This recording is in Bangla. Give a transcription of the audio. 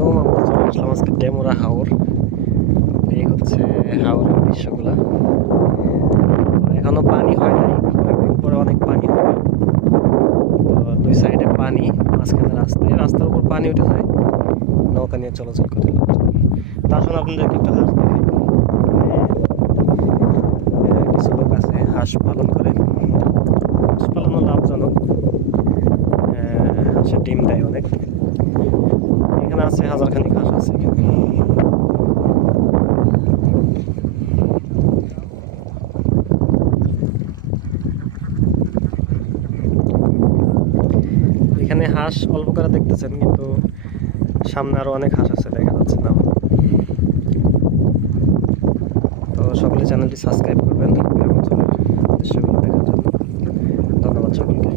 আলাইকুম, আমরা চলে আসলাম আজকে ডেমরা হাওর। এই হচ্ছে হাওরের দৃশ্যগুলা। এখনো পানি হয় নাই, কয়েকদিন পরে অনেক পানি হবে। তো দুই সাইডে পানি, মাঝখানে রাস্তার উপর পানি উঠে যায়, নৌকা নিয়ে চলাচল করে লোকজন। তা আসলে আপনাদেরকে একটু হাঁস দেখাই। কিছু লোক আছে হাঁস পালন করে। হাঁস পালনও লাভজনক, হাঁসের ডিম দেয় অনেক। এখানে আছে হাজারখানিক হাঁস আছে এখানে। এখানে হাঁস অল্প করে দেখতেছেন, কিন্তু সামনে আরো অনেক হাঁস আছে, দেখা যাচ্ছে না। তো সকলে চ্যানেলটি সাবস্ক্রাইব করবেন এই অঞ্চলের দৃশ্যগুলো দেখার জন্য। ধন্যবাদ সকলকে।